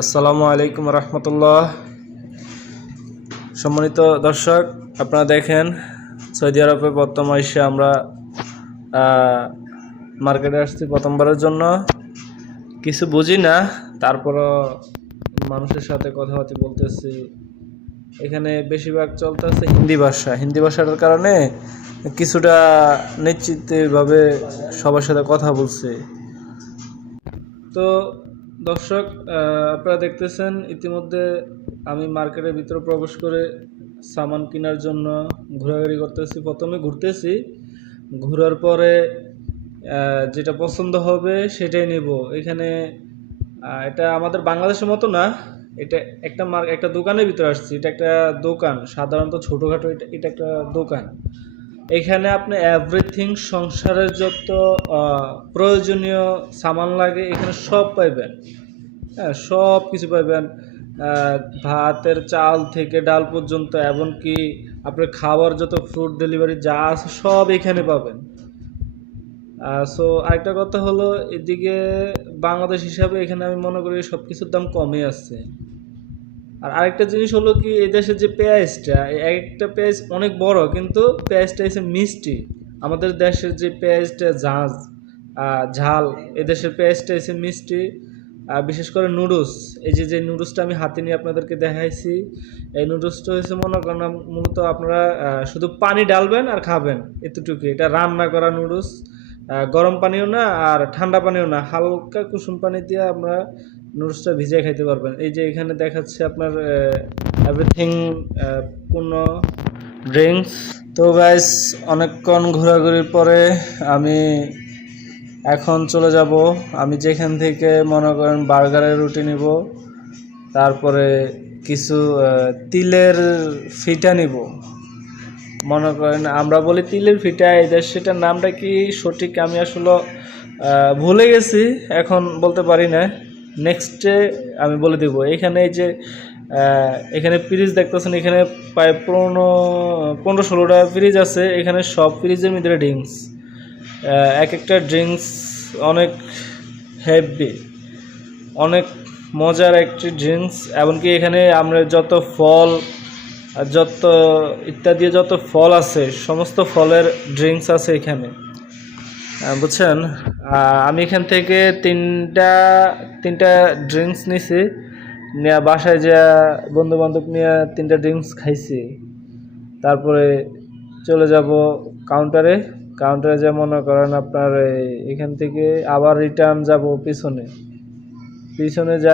আসসালামু আলাইকুম রহমতুল্লাহ। সম্মানিত দর্শক, আপনারা দেখেন সৌদি আরবে বর্তমান এসে আমরা মার্কেটে আসছি প্রথমবারের জন্য। কিছু বুঝি না, তারপরও মানুষের সাথে কথাবার্তা বলতেছি। এখানে বেশিরভাগ চলতেছে হিন্দি ভাষাটার কারণে কিছুটা নিশ্চিতভাবে সবার সাথে কথা বলছি। তো দর্শক, আপনারা দেখতেছেন ইতিমধ্যে আমি মার্কেটের ভিতরে প্রবেশ করে সামান কেনার জন্য ঘোরাঘুরি করতেছি। প্রথমে ঘুরতেছি, ঘোরার পরে যেটা পছন্দ হবে সেটাই নেব। এখানে এটা আমাদের বাংলাদেশের মতো না, এটা একটা দোকানের ভিতরে আসছি। এটা একটা দোকান, সাধারণত ছোটোখাটো এটা একটা দোকান। এখানে আপনি এভরিথিং, সংসারের যত প্রয়োজনীয় সামান লাগে এখানে সব পাইবেন। হ্যাঁ, সব কিছু পাইবেন। ভাতের চাল থেকে ডাল পর্যন্ত, এমনকি আপনার খাবার যত ফ্রুট ডেলিভারি যা আছে সব এখানে পাবেন। সো আরেকটা কথা হলো, এদিকে বাংলাদেশ হিসাবে এখানে আমি মনে করি সব কিছুর দাম কমই আছে। আর আরেকটা জিনিস হলো কি, এই দেশের যে পেঁয়াজটা, একটা পেঁয়াজ অনেক বড়, কিন্তু পেঁয়াজটা এসে মিষ্টি। আমাদের দেশের যে পেঁয়াজটা ঝাল, এদেশের পেঁয়াজটা এসে মিষ্টি। বিশেষ করে নুডলস, এই যে নুডলসটা আমি হাতে নিয়ে আপনাদেরকে দেখাইছি, এই নুডলসটা হয়েছে মনে করেন মূলত আপনারা শুধু পানি ডালবেন আর খাবেন, এতটুকু। এটা রান্না করা নুডলস, গরম পানিও না আর ঠান্ডা পানিও না, হালকা কুসুম পানি দিয়ে আমরা নুডলসটা ভিজিয়ে খাইতে পারবেন। এই যে এখানে দেখাচ্ছে আপনার এভরিথিং, পূর্ণ ড্রিঙ্কস। তো গাইস, অনেকক্ষণ ঘোরাঘুরির পরে আমি এখন চলে যাব। আমি যেখান থেকে মনে করেন বার্গারের রুটি নিব, তারপরে কিছু তিলের ফিটা নিব। মনে করেন আমরা বলি তিলের ফিটা, এদের সেটার নামটা কি সঠিক আমি আসলে ভুলে গেছি, এখন বলতে পারি না। নেক্সটে আমি বলে দেবো। এখানে এই যে এখানে ফ্রিজ দেখতেছেন, এখানে প্রায় 15-16টা ফ্রিজ আছে। এখানে সব ফ্রিজের মধ্যে ড্রিঙ্কস, এক একটা ড্রিঙ্কস অনেক হেভি, অনেক মজার একটি ড্রিঙ্কস। এমনকি এখানে আমরা যত ফল আর যত ইত্যাদি যত ফল আছে, সমস্ত ফলের ড্রিঙ্কস আছে এখানে, বুঝছেন। আমি এখান থেকে তিনটা ড্রিঙ্কস নিছি, নিয়ে বাসায় যা বন্ধু বান্ধব নিয়ে 3টা ড্রিঙ্কস খাইছি। তারপরে চলে যাব কাউন্টারে। যে মনে করেন আপনার এখান থেকে আবার রিটার্ন যাব পিছনে যা